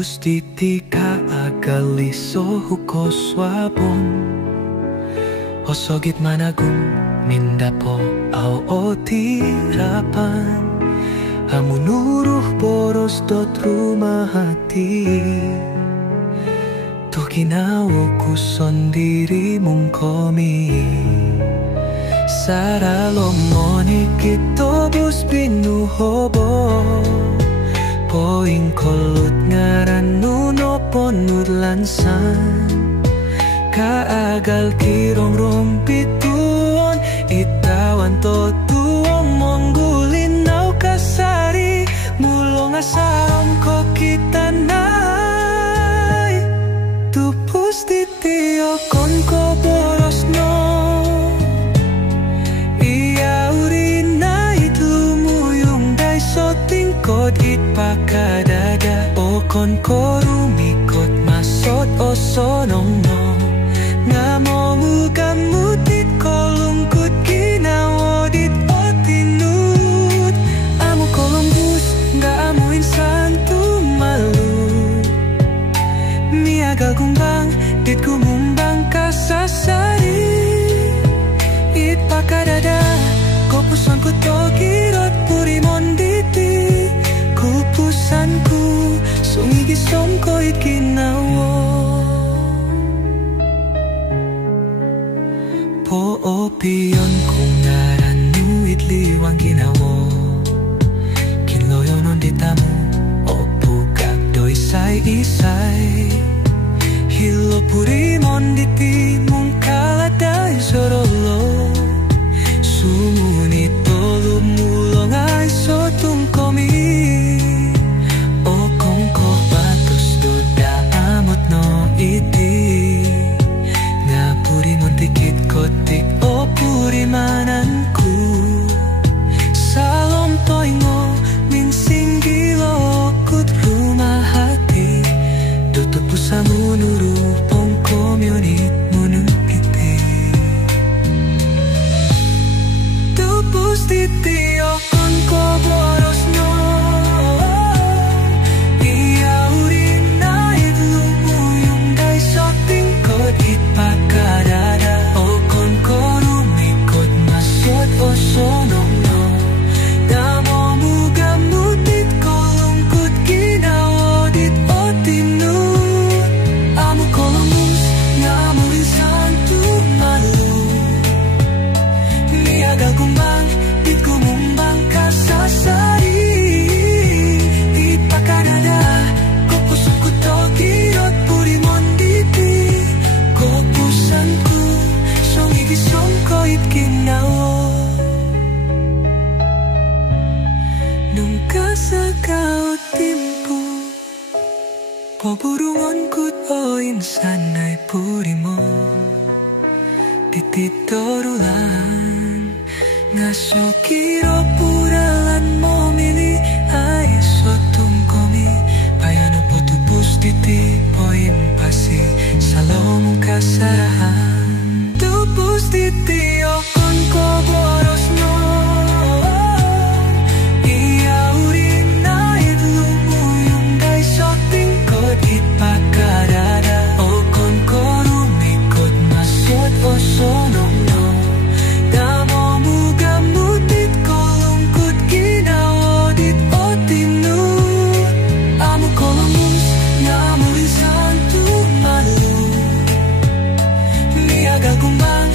Titika agali sohuko swabon Osogit managum mindapo au otirapan Amunuruh boros dot rumah hati Tukinawo kuson dirimu komi Saralomoni kitobus binu hobo Poing kolut ngaran nuno ponut lansan Kaagal kirong rompituon Itawan to tuong monggulin nau kasari Mulong asarom ko kita nai Tupus titio kon ko boros no Iya urina itlumuyong dai soting kod pakadada o kon korumikot masot o sonong no Ngamomu kamutit kolungkut kinawodit o tinut Amu kolumbus nga amu insan tu malu Miagal gumbang dit kumumbang kasasari It pakadada kopuson ku tokirot purimon diti Kupusanku sungigi songkoit kinawo Po opion kung naranu itliwang kinawo Kinloyo non ditamu o pugak do isay Hilo purimon diti mong kaladay sorolo Sumunit tolu mulong ay sotung komi iti Nga puri muntikit kotik o puri mananku Salom toingo minsing gilo kut rumah hati Tutup pusamu nuru pong komunit munukiti Tupus titi o kon ko boros no It pakadada o kon korumikot masot o sonong no Namomu gamutit kolungkut kinawodit o tinut Amu kolumbus ngamu insan tu malu Niagal kumbang dit kumumbang kasasari It pakadada kopusok kutokirot purimon diti Kopusanku songigi songkoit kinawo Nung kasakao timpu Poburungon kut o insan ay purimo Tititorulan Ngaso kiro puralan mo mili Ay sotung komi Payano po tupus titi po impasi Salom kasarahan Tupus titi o kon ko boros no Iya urina itlumuyong dai soting kod it pakadada O kon korumikot masot o sonong no Namomu gamutit kolungkut kinawodit o tinut Amu kolumbus ngamu insan tu malu Niagal kumbang